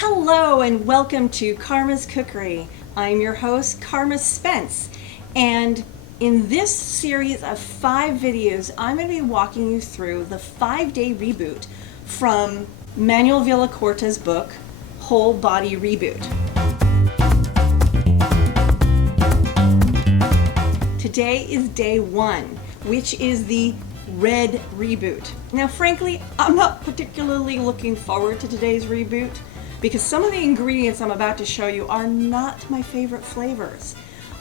Hello and welcome to Carma's Cookery. I'm your host, Carma Spence, and in this series of 5 videos, I'm going to be walking you through the 5-day reboot from Manuel Villacorta's book, Whole Body Reboot. Today is day 1, which is the red reboot. Now, frankly, I'm not particularly looking forward to today's reboot because some of the ingredients I'm about to show you are not my favorite flavors.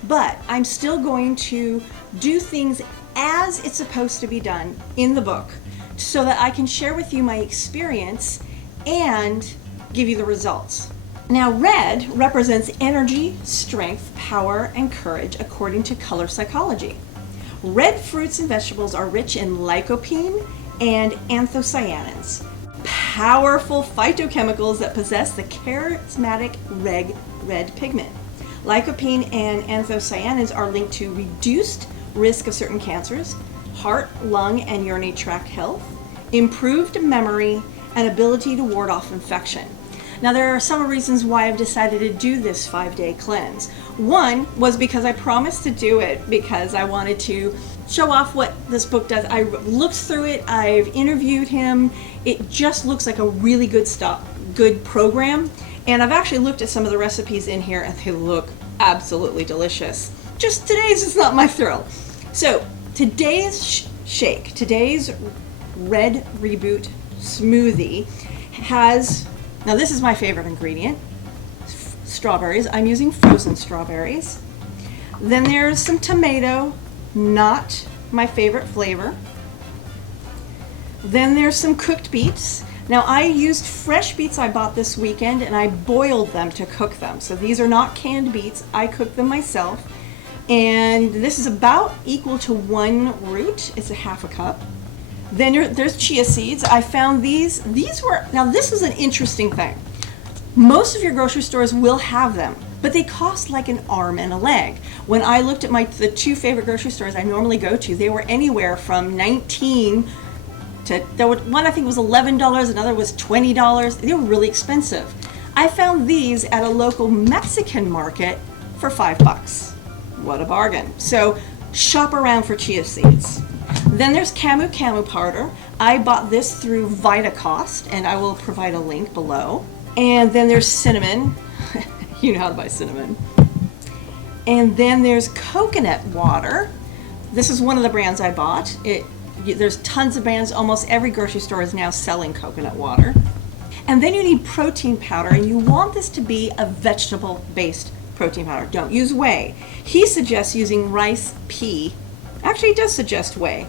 But I'm still going to do things as it's supposed to be done in the book so that I can share with you my experience and give you the results. Now, red represents energy, strength, power, and courage according to color psychology. Red fruits and vegetables are rich in lycopene and anthocyanins, powerful phytochemicals that possess the charismatic red pigment. Lycopene and anthocyanins are linked to reduced risk of certain cancers, heart, lung, and urinary tract health, improved memory, and ability to ward off infection. Now, there are some reasons why I've decided to do this 5-day cleanse. One was because I promised to do it because I wanted to show off what this book does. I looked through it, I've interviewed him. It just looks like a really good program. And I've actually looked at some of the recipes in here and they look absolutely delicious. Just today's is not my thrill. So today's shake, today's red reboot smoothie has, now this is my favorite ingredient, strawberries. I'm using frozen strawberries. Then there's some tomato, not my favorite flavor. Then there's some cooked beets. Now, I used fresh beets I bought this weekend and I boiled them to cook them. So these are not canned beets. I cooked them myself. And this is about equal to 1 root. It's a half a cup. Then there's chia seeds. I found these were, now this is an interesting thing. Most of your grocery stores will have them, but they cost like an arm and a leg. When I looked at the 2 favorite grocery stores I normally go to, they were anywhere from $19 to, one I think was $11, another was $20. They were really expensive. I found these at a local Mexican market for $5. What a bargain. So shop around for chia seeds. Then there's camu powder. I bought this through VitaCost, and I will provide a link below. And then there's cinnamon. You know how to buy cinnamon. And then there's coconut water. This is one of the brands I bought. There's tons of brands. Almost every grocery store is now selling coconut water. And then you need protein powder, and you want this to be a vegetable-based protein powder. Don't use whey. He suggests using rice pea. Actually, he does suggest whey,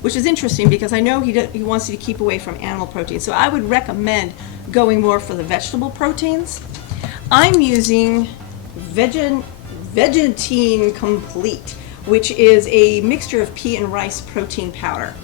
which is interesting because I know he wants you to keep away from animal protein. So I would recommend going more for the vegetable proteins. I'm using Vegetine Complete, which is a mixture of pea and rice protein powder.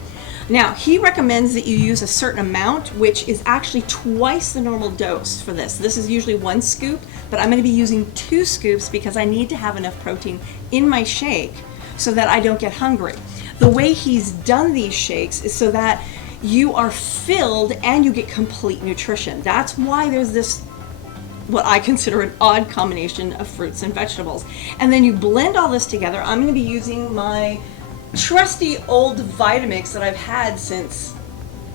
Now, he recommends that you use a certain amount, which is actually twice the normal dose for this. This is usually 1 scoop, but I'm going to be using 2 scoops because I need to have enough protein in my shake so that I don't get hungry. The way he's done these shakes is so that you are filled and you get complete nutrition. That's why there's this, what I consider an odd combination of fruits and vegetables. And then you blend all this together. I'm going to be using my trusty old Vitamix that I've had since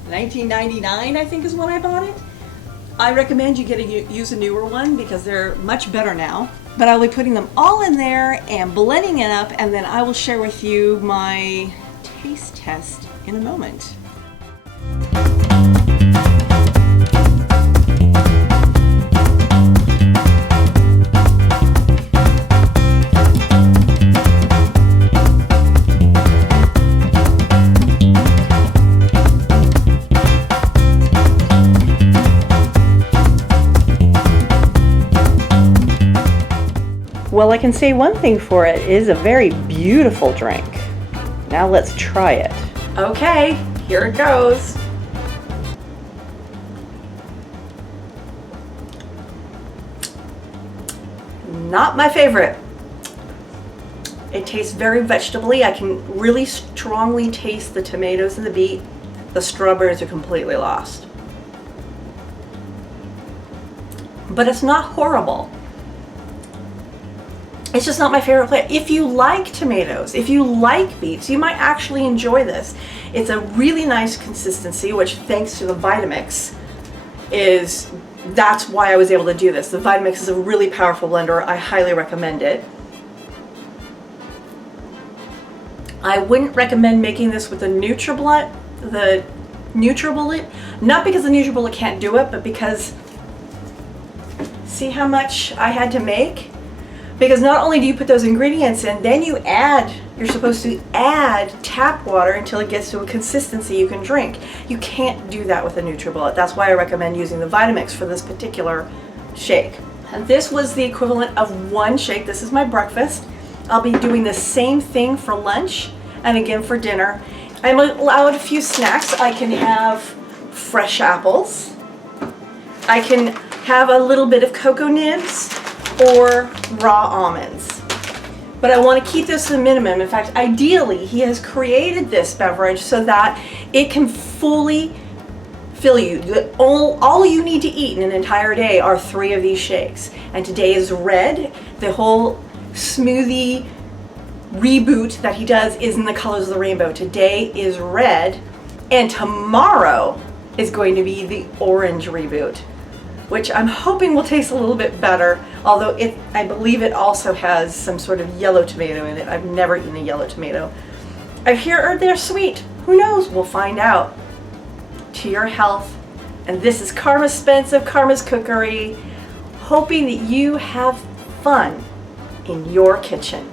1999, I think is when I bought it. I recommend you use a newer one because they're much better now. But I'll be putting them all in there and blending it up, and then I will share with you my taste test in a moment. Well, I can say one thing for it. It is a very beautiful drink. Now let's try it. Okay, here it goes. Not my favorite. It tastes very vegetable-y. I can really strongly taste the tomatoes and the beet. The strawberries are completely lost. but it's not horrible. It's just not my favorite flavor. If you like tomatoes, if you like beets, you might actually enjoy this. It's a really nice consistency, which thanks to the Vitamix that's why I was able to do this. The Vitamix is a really powerful blender. I highly recommend it. I wouldn't recommend making this with the NutriBullet, not because the NutriBullet can't do it, but because see how much I had to make? Because not only do you put those ingredients in, then you're supposed to add tap water until it gets to a consistency you can drink. You can't do that with a NutriBullet. That's why I recommend using the Vitamix for this particular shake. And this was the equivalent of one shake. This is my breakfast. I'll be doing the same thing for lunch and again for dinner. I'm allowed a few snacks. I can have fresh apples. I can have a little bit of cocoa nibs or raw almonds. But I want to keep this to the minimum. In fact, ideally, he has created this beverage so that it can fully fill you. All you need to eat in an entire day are 3 of these shakes. And today is red. The whole smoothie reboot that he does is in the colors of the rainbow. Today is red, and tomorrow is going to be the orange reboot, which I'm hoping will taste a little bit better, although I believe it also has some sort of yellow tomato in it. I've never eaten a yellow tomato. I hear they're sweet. Who knows? We'll find out. To your health. And this is Carma Spence of Carma's Cookery, hoping that you have fun in your kitchen.